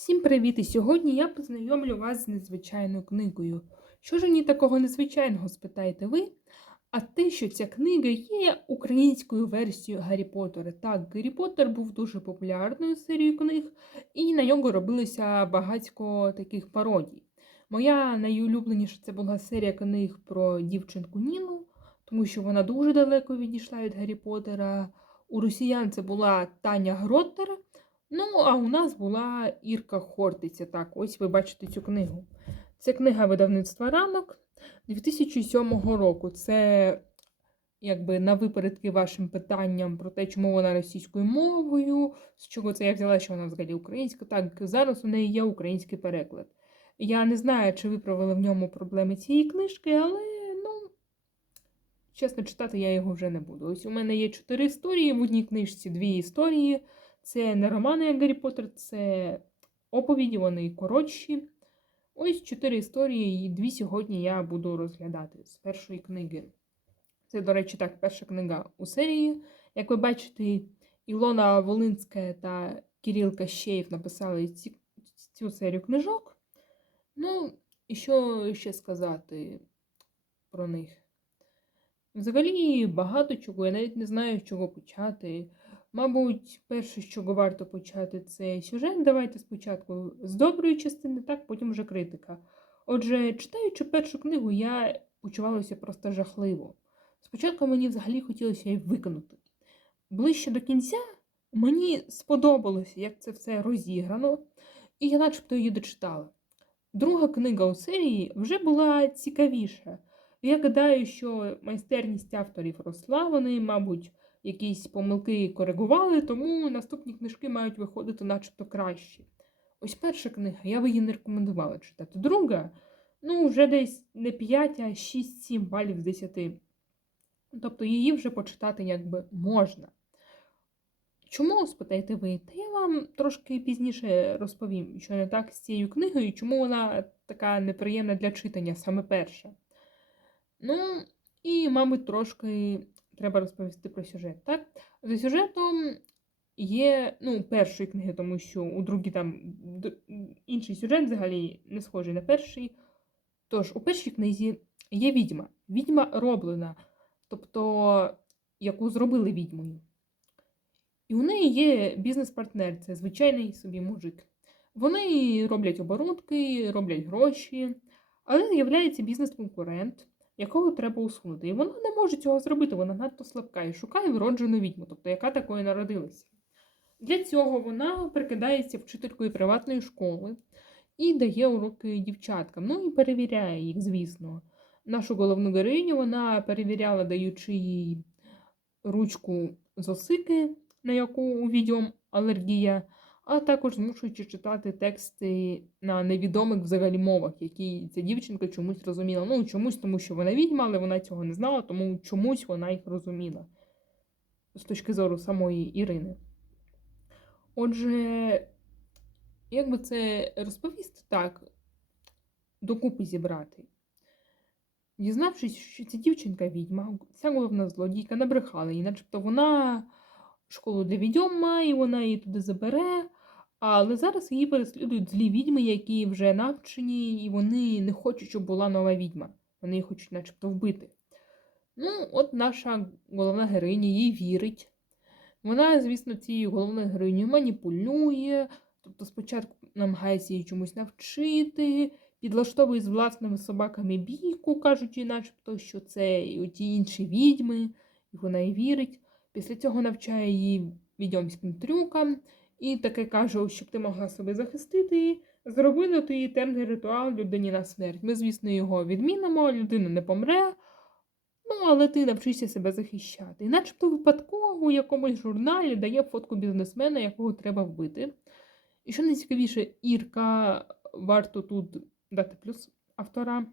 Всім привіт! І сьогодні я познайомлю вас з незвичайною книгою. Що ж ній такого незвичайного, спитаєте ви? А те, що ця книга є українською версією Гаррі Поттера. Так, Гаррі Поттер був дуже популярною серією книг, і на нього робилося багатько таких пародій. Моя найулюбленіша це була серія книг про дівчинку Ніну, тому що вона дуже далеко відійшла від Гаррі Поттера. У росіян це була Таня Гроттер. Ну, а у нас була Ірка Хортиця. Так, ось ви бачите цю книгу. Це книга видавництва ранок 2007 року. Це якби на випередки вашим питанням про те, чому вона російською мовою, з чого це я взяла, що вона взагалі українська. Так, зараз у неї є український переклад. Я не знаю, чи виправили в ньому проблеми цієї книжки, але ну, чесно читати я його вже не буду. Ось у мене є чотири історії в одній книжці, дві історії. Це не романи, як Гаррі Поттер, це оповіді, вони коротші. Ось чотири історії, і дві сьогодні я буду розглядати з першої книги. Це, до речі, так, перша книга у серії. Як ви бачите, Ілона Волинська та Кирил Кащеєв написали ці, цю серію книжок. Ну, і що ще сказати про них? Взагалі багато чого, я навіть не знаю, з чого почати. Мабуть, перше, чого варто почати, це сюжет. Давайте спочатку з доброї частини, так, потім вже критика. Отже, читаючи першу книгу, я почувалася просто жахливо. Спочатку мені взагалі хотілося її виконати. Ближче до кінця мені сподобалося, як це все розіграно, і я начебто її дочитала. Друга книга у серії вже була цікавіша. Я гадаю, що майстерність авторів росла, вони, мабуть, якісь помилки коригували, тому наступні книжки мають виходити начебто кращі. Ось перша книга, я би її не рекомендувала читати. Друга, ну, вже десь не 5, а 6-7 балів з 10. Тобто її вже почитати якби можна. Чому, спитаєте ви? Та я вам трошки пізніше розповім, що не так з цією книгою, і чому вона така неприємна для читання, саме перша. Ну, і, мабуть, трошки треба розповісти про сюжет. Так? За сюжетом є ну, першої книги, тому що у другій там інший сюжет взагалі не схожий на перший. Тож, у першій книзі є відьма. Відьма роблена, тобто яку зробили відьмою. І у неї є бізнес-партнер, це звичайний собі мужик. Вони роблять оборудки, роблять гроші, але з'являється бізнес-конкурент, якого треба усунути. І вона не може цього зробити, вона надто слабка і шукає вроджену відьму, тобто яка такою народилася. Для цього вона прикидається вчителькою приватної школи і дає уроки дівчаткам. Ну і перевіряє їх, звісно. Нашу головну героїню вона перевіряла, даючи їй ручку з осики, на яку у відьом алергія а також змушуючи читати тексти на невідомих взагалі мовах, які ця дівчинка чомусь розуміла. Ну, чомусь, тому що вона відьма, але вона цього не знала, тому чомусь вона їх розуміла з точки зору самої Ірини. Отже, як би це розповісти так, докупи зібрати. Дізнавшись, що ця дівчинка відьма, ця головна злодійка набрехала їй, начебто вона школу для відьом має, вона її туди забере. Але зараз її переслідують злі відьми, які вже навчені, і вони не хочуть, щоб була нова відьма. Вони її хочуть начебто вбити. Ну, от наша головна героїня їй вірить. Вона, звісно, цією головною героїнею маніпулює, тобто спочатку намагається її чомусь навчити, підлаштовує з власними собаками бійку, кажучи, начебто, що це ті інші відьми, і вона їй вірить. Після цього навчає її відьомським трюкам. І таке каже, щоб ти могла себе захистити, зробили той темний ритуал людині на смерть. Ми, звісно, його відмінимо, людина не помре, ну, але ти навчишся себе захищати. І начебто випадково у якомусь журналі дає фотку бізнесмена, якого треба вбити. І що найцікавіше, Ірка, варто тут дати плюс автора,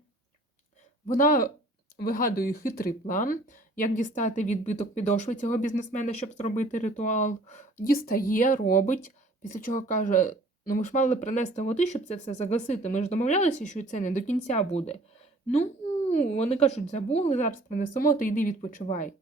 вона вигадує хитрий план як дістати відбиток підошви цього бізнесмена, щоб зробити ритуал. Дістає, робить, після чого каже: ну ми ж мали принести води, щоб це все загасити. Ми ж домовлялися, що це не до кінця буде. Ну, вони кажуть, забули, зараз принесемо, ти йди відпочивай.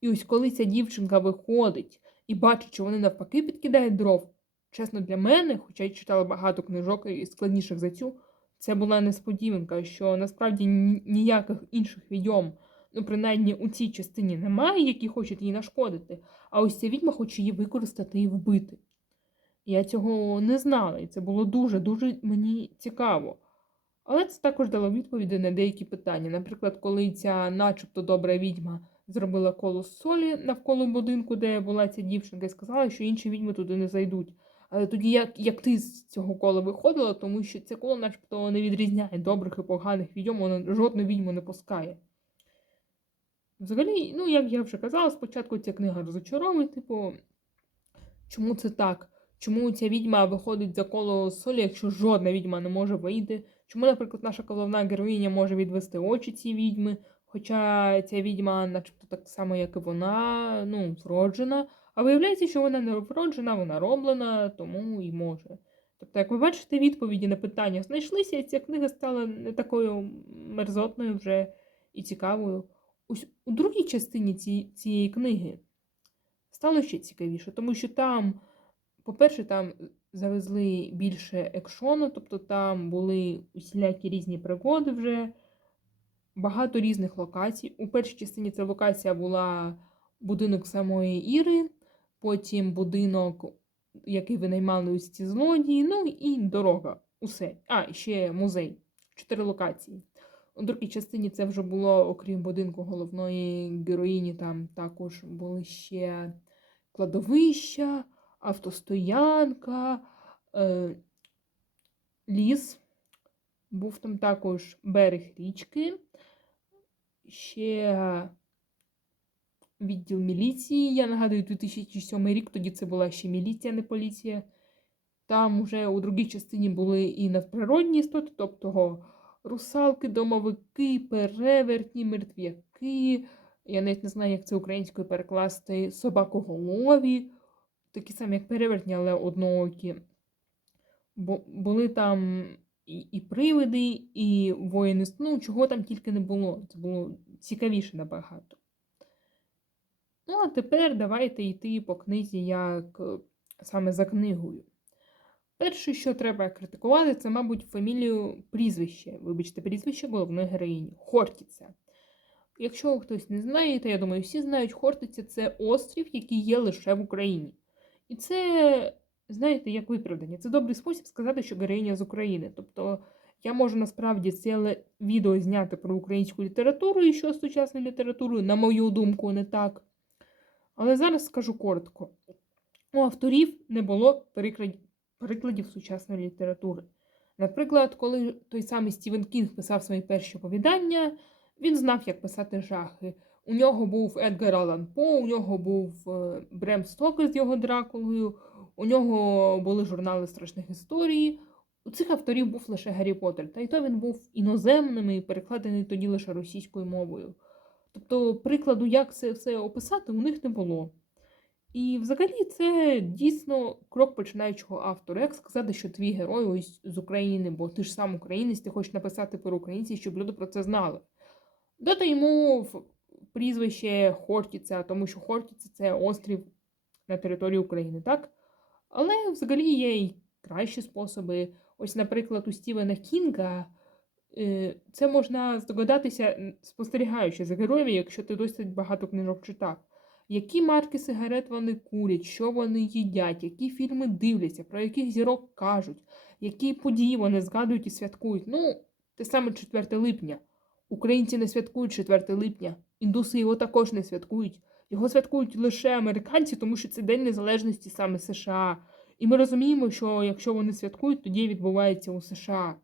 І ось коли ця дівчинка виходить і бачить, що вони навпаки підкидають дров, чесно, для мене, хоча й читала багато книжок і складніших за цю, це була несподіванка, що насправді ніяких інших відьом, ну принаймні у цій частині немає, які хочуть їй нашкодити. А ось ця відьма хоче її використати і вбити. Я цього не знала, і це було дуже-дуже мені цікаво. Але це також дало відповіді на деякі питання. Наприклад, коли ця начебто добра відьма зробила коло солі навколо будинку, де була ця дівчинка, і сказала, що інші відьми туди не зайдуть. Але тоді як, як ти з цього кола виходила, тому що це коло начебто не відрізняє добрих і поганих відьом, воно жодну відьму не пускає. Взагалі, ну, як я вже казала, спочатку ця книга розочаровує, типу, чому це так? Чому ця відьма виходить за коло солі, якщо жодна відьма не може вийти? Чому, наприклад, наша головна героїня може відвести очі цій відьми, хоча ця відьма, начебто так само, як і вона, ну, вроджена. А виявляється, що вона не вроджена, вона роблена, тому і може. Тобто, як ви бачите, відповіді на питання знайшлися, і ця книга стала не такою мерзотною вже і цікавою. Ось у другій частині ці, цієї книги стало ще цікавіше, тому що там, по-перше, там завезли більше екшону, тобто там були усілякі різні пригоди вже, багато різних локацій. У першій частині ця локація була будинок самої Іри, потім будинок, який винаймали ось ці злодії, ну і дорога. Усе. А, ще музей. Чотири локації. У другій частині це вже було, окрім будинку головної героїні, там також були ще кладовища, автостоянка, е, ліс. Був там також берег річки, ще відділ міліції. Я нагадую, 2007 рік, тоді це була ще міліція, не поліція. Там вже у другій частині були і надприродні істоти, тобто русалки, домовики, перевертні, мертвяки. Я навіть не знаю, як це українською перекласти собакоголові, такі самі, як перевертні, але одноокі. Бо були там і, і привиди, і воїни, ну, чого там тільки не було. Це було цікавіше набагато. Ну, а тепер давайте йти по книзі як е, саме за книгою. Перше, що треба критикувати, це, мабуть, фамілію прізвище. Вибачте, прізвище головної героїні Хортіця. Якщо хтось не знає, то я думаю, всі знають, Хортиця це острів, який є лише в Україні. І це, знаєте, як виправдання. Це добрий спосіб сказати, що героїня з України. Тобто я можу насправді ціле відео зняти про українську літературу і що з сучасною літературою, на мою думку, не так. Але зараз скажу коротко: у авторів не було перекладів сучасної літератури. Наприклад, коли той самий Стівен Кінг писав свої перші оповідання, він знав, як писати жахи. У нього був Едгар Аллан По, у нього був е, Брем Стокер з його Дракулою, у нього були журнали страшних історій. У цих авторів був лише Гаррі Поттер, та й то він був іноземним і перекладений тоді лише російською мовою. Тобто, прикладу, як це все описати, у них не було. І взагалі це дійсно крок починаючого автора. Як сказати, що твій герой ось з України, бо ти ж сам українець, ти хочеш написати про українців, щоб люди про це знали. Дати йому прізвище Хортіця, тому що Хортіця це острів на території України, так? Але взагалі є й кращі способи. Ось, наприклад, у Стівена Кінга це можна здогадатися, спостерігаючи за героями, якщо ти досить багато книжок читав які марки сигарет вони курять, що вони їдять, які фільми дивляться, про яких зірок кажуть, які події вони згадують і святкують. Ну, те саме 4 липня. Українці не святкують 4 липня, індуси його також не святкують. Його святкують лише американці, тому що це День Незалежності саме США. І ми розуміємо, що якщо вони святкують, тоді відбувається у США.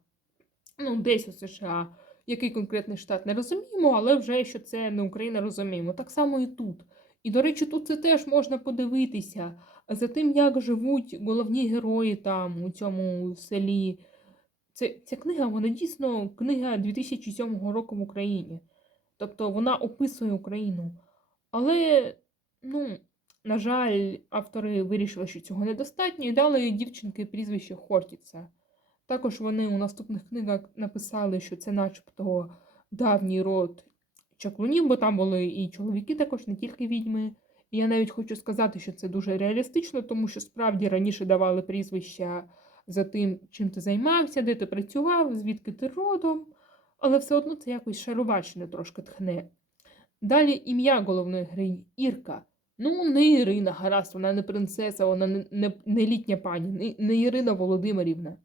Ну, десь у США. Який конкретний штат не розуміємо, але вже що це не Україна розуміємо. Так само і тут. І, до речі, тут це теж можна подивитися за тим, як живуть головні герої там у цьому селі. Це, Ця книга, вона дійсно книга 2007 року в Україні. Тобто вона описує Україну. Але, ну, на жаль, автори вирішили, що цього недостатньо, і дали дівчинки прізвище Хортіца. Також вони у наступних книгах написали, що це начебто давній род чаклунів, бо там були і чоловіки також, не тільки відьми. Я навіть хочу сказати, що це дуже реалістично, тому що справді раніше давали прізвища за тим, чим ти займався, де ти працював, звідки ти родом, але все одно це якось шарувачне трошки тхне. Далі ім'я головної героїні Ірка. Ну, не Ірина, гаразд, вона не принцеса, вона не, не, не літня пані, не, не Ірина Володимирівна.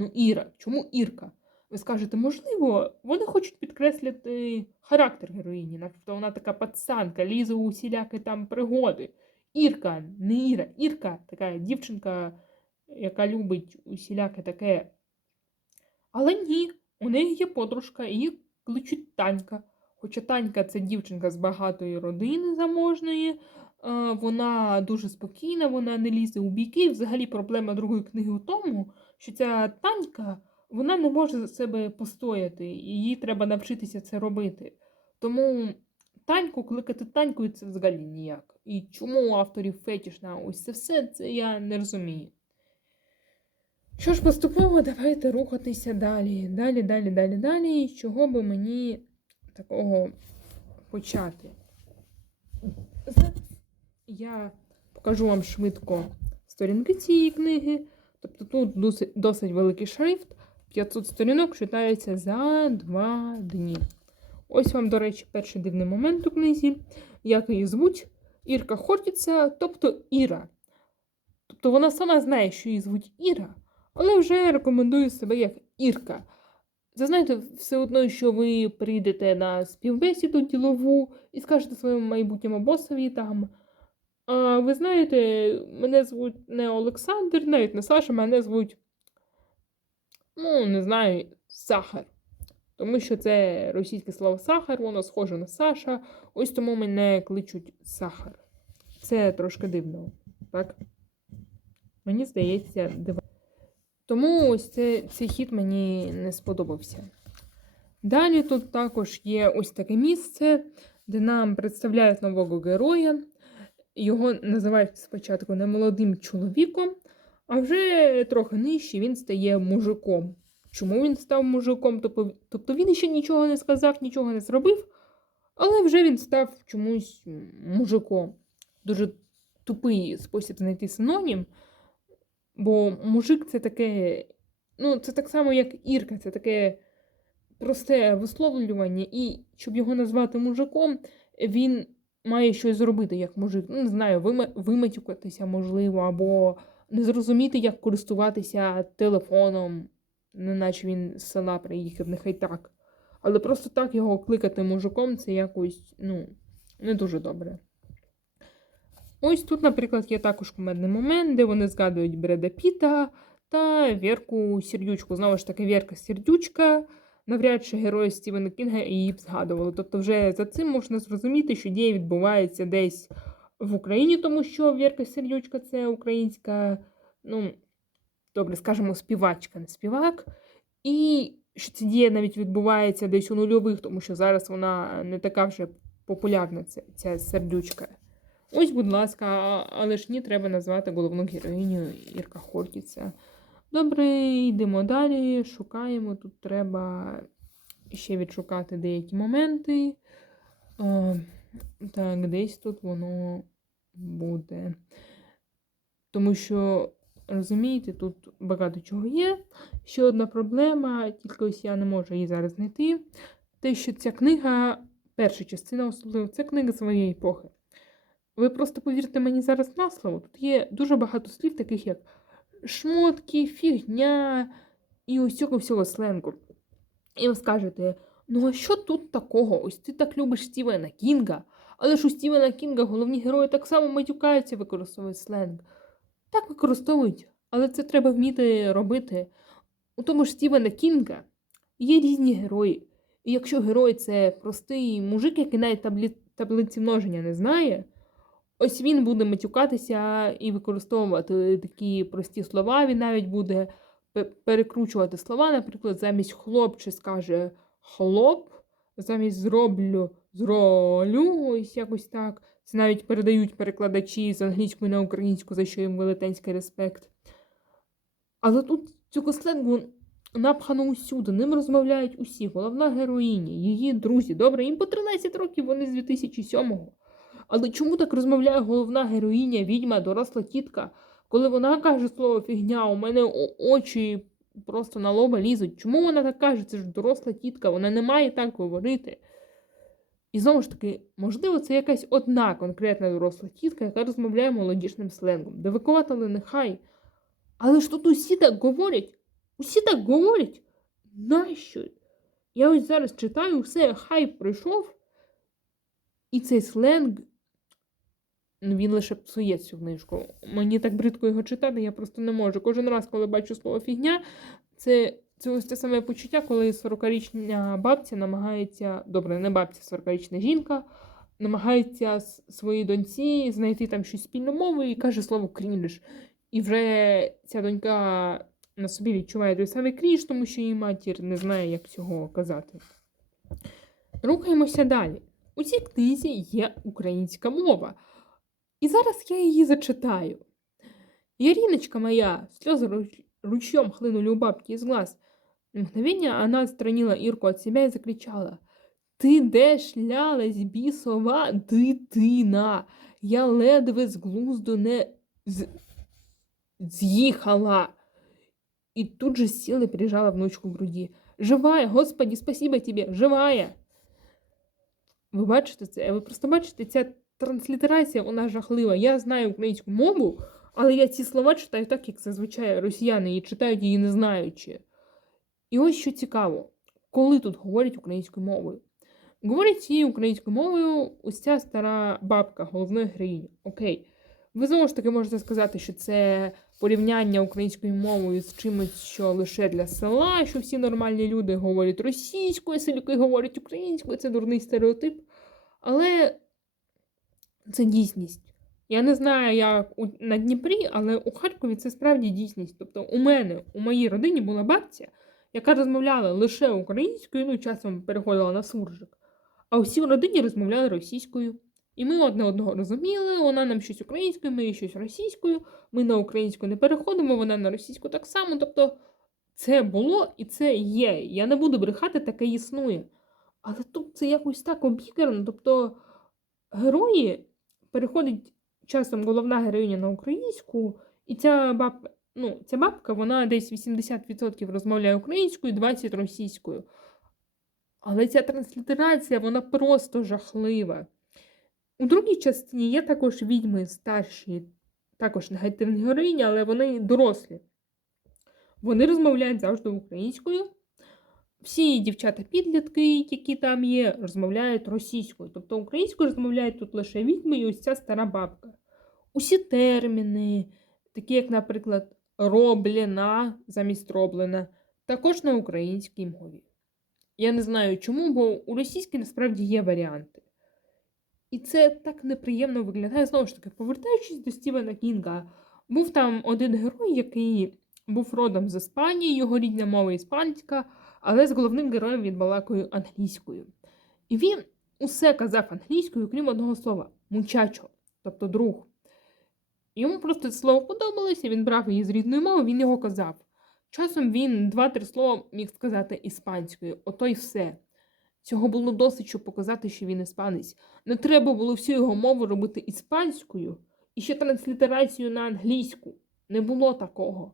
Ну, Іра. Чому Ірка? Ви скажете, можливо, вони хочуть підкреслити характер героїні, начебто вона така пацанка, лізе у усілякі там пригоди. Ірка, не Іра, Ірка така дівчинка, яка любить усіляке таке. Але ні, у неї є подружка, її кличуть Танька. Хоча Танька це дівчинка з багатої родини заможної, е, вона дуже спокійна, вона не лізе у бійки. Взагалі проблема другої книги у тому, що ця Танька вона не може за себе постояти, і їй треба навчитися це робити. Тому Таньку кликати Танькою це взагалі ніяк. І чому у авторів фетіш на ось це все, це я не розумію. Що ж, поступово давайте рухатися далі. Далі, далі, далі, далі. Чого би мені такого почати? Зараз я покажу вам швидко сторінки цієї книги. Тобто тут досить, досить великий шрифт. 500 сторінок читається за 2 дні. Ось вам, до речі, перший дивний момент у книзі. Як її звуть? Ірка Хортіця, тобто Іра. Тобто вона сама знає, що її звуть Іра, але вже рекомендує себе як Ірка. Це знаєте, все одно, що ви прийдете на співбесіду ділову і скажете своєму майбутньому босові там. А, ви знаєте, мене звуть не Олександр, навіть не Саша, мене звуть, ну, не знаю, Сахар. Тому що це російське слово сахар, воно схоже на Саша. Ось тому мене кличуть Сахар. Це трошки дивно, так? Мені здається, дивно. Тому ось це, цей хід мені не сподобався. Далі тут також є ось таке місце, де нам представляють нового героя. Його називають спочатку немолодим чоловіком, а вже трохи нижче він стає мужиком. Чому він став мужиком? Тобто, тобто він ще нічого не сказав, нічого не зробив, але вже він став чомусь мужиком. Дуже тупий спосіб знайти синонім. Бо мужик це таке, ну, це так само, як Ірка, це таке просте висловлювання, і щоб його назвати мужиком, він має щось зробити як мужик. Ну, не знаю, вима- виматюкатися, можливо, або не зрозуміти, як користуватися телефоном, неначе він з села приїхав, нехай так. Але просто так його кликати мужиком, це якось, ну, не дуже добре. Ось тут, наприклад, є також кумедний момент, де вони згадують Бреда Піта та Вірку Сердючку. Знову ж таки, Вірка Сердючка, навряд чи герої Стівена Кінга її б згадували. Тобто, вже за цим можна зрозуміти, що дія відбувається десь в Україні, тому що Вірка Сердючка це українська, ну, добре, скажімо, співачка, не співак. І що ця дія навіть відбувається десь у нульових, тому що зараз вона не така вже популярна, ця, ця сердючка. Ось, будь ласка, але ж ні, треба назвати головну героїню Ірка Хортіця. Добре, йдемо далі, шукаємо. Тут треба ще відшукати деякі моменти. О, так, десь тут воно буде. Тому що, розумієте, тут багато чого є. Ще одна проблема, тільки ось я не можу її зараз знайти. Те, що ця книга, перша частина особливо, це книга своєї епохи. Ви просто повірте мені зараз на слово. Тут є дуже багато слів, таких як шмотки, фігня і ось цього всього сленгу. І ви скажете: ну а що тут такого? Ось ти так любиш Стівена Кінга, але ж у Стівена Кінга головні герої так само матюкаються, використовують сленг. Так використовують, але це треба вміти робити. У тому ж Стівена Кінга є різні герої. І якщо герой це простий мужик, який навіть таблі... таблиці множення не знає, ось він буде матюкатися і використовувати такі прості слова. Він навіть буде перекручувати слова. Наприклад, замість хлопче скаже хлоп, замість зроблю зролю, ось якось так. Це навіть передають перекладачі з англійської на українську, за що їм велетенський респект. Але тут цього сленгу напхано усюди, ним розмовляють усі. Головна героїня, її друзі. Добре, їм по 13 років, вони з 2007-го. Але чому так розмовляє головна героїня, відьма, доросла тітка? Коли вона каже слово фігня, у мене очі просто на лоба лізуть. Чому вона так каже? Це ж доросла тітка, вона не має так говорити. І знову ж таки, можливо, це якась одна конкретна доросла тітка, яка розмовляє молодіжним сленгом. Дивикувато, але нехай. Але ж тут усі так говорять. Усі так говорять. Нащо? Я ось зараз читаю, все, хайп пройшов, і цей сленг, він лише псує цю книжку. Мені так бридко його читати, я просто не можу. Кожен раз, коли бачу слово фігня, це, це ось те саме почуття, коли 40-річна бабця намагається, добре, не бабця, 40-річна жінка, намагається своїй доньці знайти там щось спільну мову і каже слово крінж. І вже ця донька на собі відчуває той самий крінж, тому що її матір не знає, як цього казати. Рухаємося далі. У цій книзі є українська мова. І зараз я її зачитаю. Яриночка моя, слезы руч- ручьем хлынули у бабки из глаз. На мгновение она отстранила Ирку от себя и закричала. Ти де шлялась, бісова дитина? Я ледве з глузду не з... з'їхала. І тут же і прижала внучку к груді. Живая, Господи, спасибо тебе, живая. Ви бачите це? Ви просто бачите, ця транслітерація, вона жахлива. Я знаю українську мову, але я ці слова читаю так, як зазвичай росіяни і читають її не знаючи. І ось що цікаво, коли тут говорять українською мовою. Говорить цією українською мовою ось ця стара бабка головної героїні. Окей. Ви знову ж таки можете сказати, що це порівняння українською мовою з чимось, що лише для села, що всі нормальні люди говорять російською, селюки говорять українською, це дурний стереотип. Але це дійсність. Я не знаю, як у, на Дніпрі, але у Харкові це справді дійсність. Тобто, у мене, у моїй родині була бабця, яка розмовляла лише українською, ну часом переходила на суржик. А усі в родині розмовляли російською. І ми одне одного розуміли, вона нам щось українською, ми щось російською, ми на українську не переходимо, вона на російську так само. Тобто це було і це є. Я не буду брехати, таке існує. Але тут це якось так обіграно. Тобто герої переходить часом головна героїня на українську, і ця бабка, ну, ця бабка, вона десь 80% розмовляє українською, 20% російською. Але ця транслітерація, вона просто жахлива. У другій частині є також відьми старші, також негативні героїні, але вони дорослі. Вони розмовляють завжди українською. Всі дівчата-підлітки, які там є, розмовляють російською. Тобто українською розмовляють тут лише відьми і ось ця стара бабка. Усі терміни, такі як, наприклад, роблена замість роблена, також на українській мові. Я не знаю чому, бо у російській насправді є варіанти. І це так неприємно виглядає. Знову ж таки, повертаючись до Стівена Кінга, був там один герой, який був родом з Іспанії, його рідна мова іспанська, але з головним героєм він балакою англійською. І він усе казав англійською, крім одного слова мучачо, тобто друг. Йому просто це слово подобалося, він брав її з рідної мови, він його казав. Часом він два-три слова міг сказати іспанською, ото й все. Цього було досить, щоб показати, що він іспанець. Не треба було всю його мову робити іспанською і ще транслітерацію на англійську. Не було такого.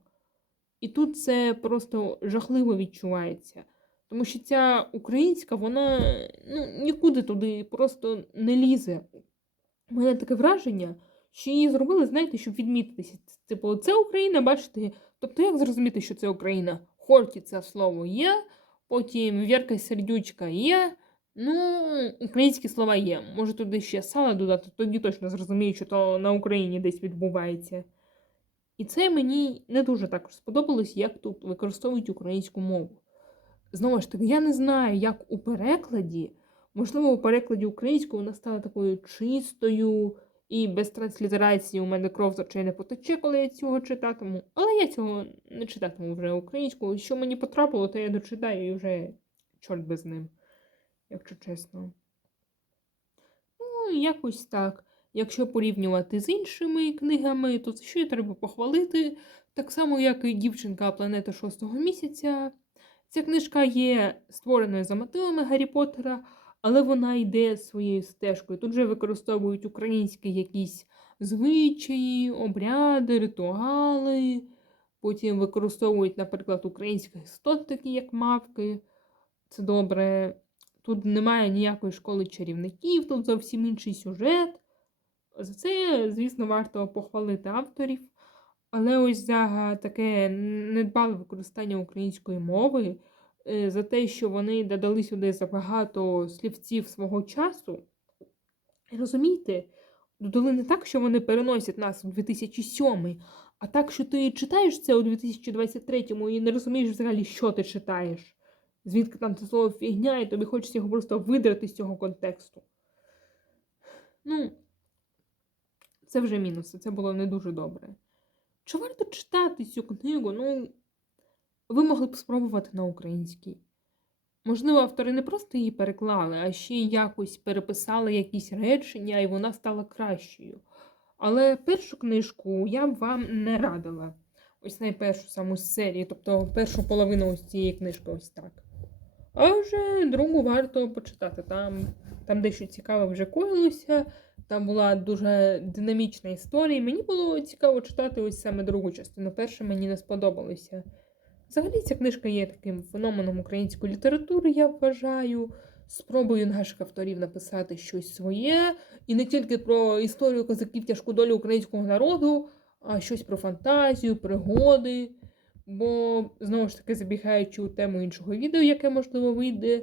І тут це просто жахливо відчувається. Тому що ця українська, вона ну, нікуди туди просто не лізе. У мене таке враження, що її зробили, знаєте, щоб відмітитися. Типу, це Україна, бачите. Тобто, як зрозуміти, що це Україна? Хорті це слово є, потім вірка сердючка є. Ну, українські слова є. Може туди ще сало додати, тоді точно зрозумію, що то на Україні десь відбувається. І це мені не дуже також сподобалось, як тут використовують українську мову. Знову ж таки, я не знаю, як у перекладі, можливо, у перекладі українською вона стала такою чистою і без транслітерації у мене кров з не потече, коли я цього читатиму. Але я цього не читатиму вже українською. Що мені потрапило, то я дочитаю і вже чорт без ним, якщо чесно. Ну, якось так. Якщо порівнювати з іншими книгами, то що й треба похвалити. Так само, як і дівчинка планета шостого місяця. Ця книжка є створеною за мотивами Гаррі Поттера, але вона йде своєю стежкою. Тут же використовують українські якісь звичаї, обряди, ритуали. Потім використовують, наприклад, українських істот, такі як мавки. Це добре. Тут немає ніякої школи чарівників, тут зовсім інший сюжет. За це, звісно, варто похвалити авторів. Але ось за таке недбале використання української мови, е, за те, що вони додали сюди забагато слівців свого часу. Розумієте, додали не так, що вони переносять нас у 2007, а так, що ти читаєш це у 2023-му і не розумієш взагалі, що ти читаєш. Звідки там це слово фігня, і тобі хочеться його просто видрати з цього контексту. Ну, це вже мінуси, це було не дуже добре. Чи варто читати цю книгу? Ну, ви могли б спробувати на українській. Можливо, автори не просто її переклали, а ще якось переписали якісь речення, і вона стала кращою. Але першу книжку я б вам не радила. Ось найпершу саму з серії, тобто першу половину ось цієї книжки, ось так. А вже другу варто почитати. Там, там дещо цікаве вже коїлося. Там була дуже динамічна історія. Мені було цікаво читати ось саме другу частину. Перша мені не сподобалася. Взагалі, ця книжка є таким феноменом української літератури, я вважаю. Спробую наших авторів написати щось своє, і не тільки про історію козаків тяжку долю українського народу, а щось про фантазію, пригоди. Бо, знову ж таки, забігаючи у тему іншого відео, яке можливо вийде.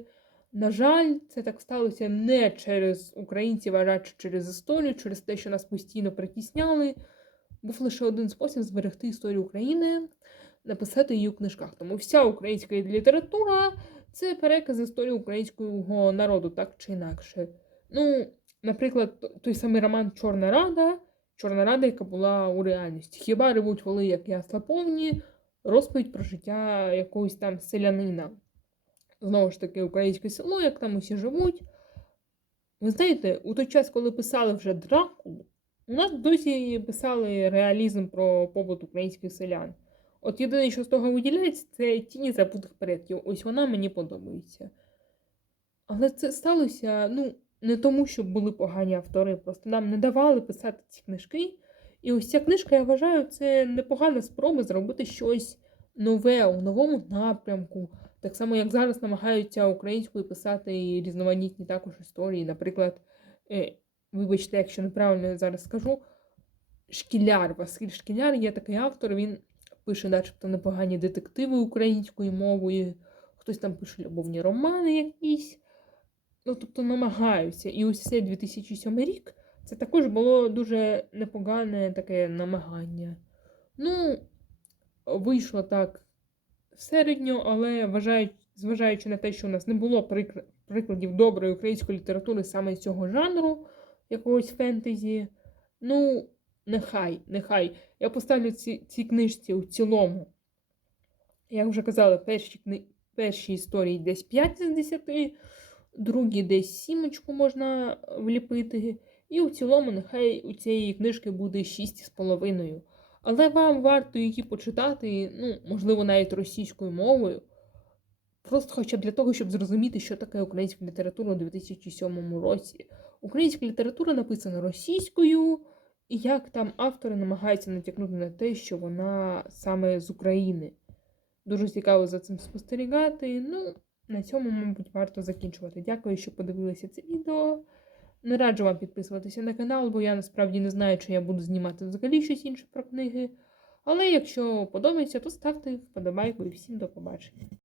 На жаль, це так сталося не через українців, а радше через історію, через те, що нас постійно притісняли. Був лише один спосіб зберегти історію України, написати її у книжках. Тому вся українська література це переказ історії українського народу, так чи інакше. Ну, наприклад, той самий роман Чорна Рада, Чорна Рада, яка була у реальності. Хіба ревуть воли, як ясла повні, розповідь про життя якогось там селянина знову ж таки, українське село, як там усі живуть. Ви знаєте, у той час, коли писали вже Дракулу, у нас досі писали реалізм про побут українських селян. От єдине, що з того виділяється, це тіні забутих предків. Ось вона мені подобається. Але це сталося, ну, не тому, що були погані автори, просто нам не давали писати ці книжки. І ось ця книжка, я вважаю, це непогана спроба зробити щось нове у новому напрямку. Так само, як зараз намагаються українською писати різноманітні також історії. Наприклад, е, вибачте, якщо неправильно зараз скажу, Шкіляр, Василь Шкіляр є такий автор, він пише, начебто, непогані детективи українською мовою, хтось там пише любовні романи якісь. Ну, тобто намагаються. І ось цей 2007 рік це також було дуже непогане таке намагання. Ну, вийшло так середньо, але вважають, зважаючи на те, що у нас не було прикладів доброї української літератури саме з цього жанру, якогось фентезі, ну, нехай, нехай. Я поставлю ці, ці книжці у цілому. Як вже казала, перші перші історії десь 5 з 10, другі десь сімочку можна вліпити. І у цілому, нехай у цієї книжки буде 6,5. Але вам варто її почитати, ну, можливо, навіть російською мовою. Просто хоча б для того, щоб зрозуміти, що таке українська література у 2007 році. Українська література написана російською, і як там автори намагаються натякнути на те, що вона саме з України. Дуже цікаво за цим спостерігати. Ну, на цьому, мабуть, варто закінчувати. Дякую, що подивилися це відео. Не раджу вам підписуватися на канал, бо я насправді не знаю, чи я буду знімати взагалі щось інше про книги. Але якщо подобається, то ставте вподобайку і всім до побачення.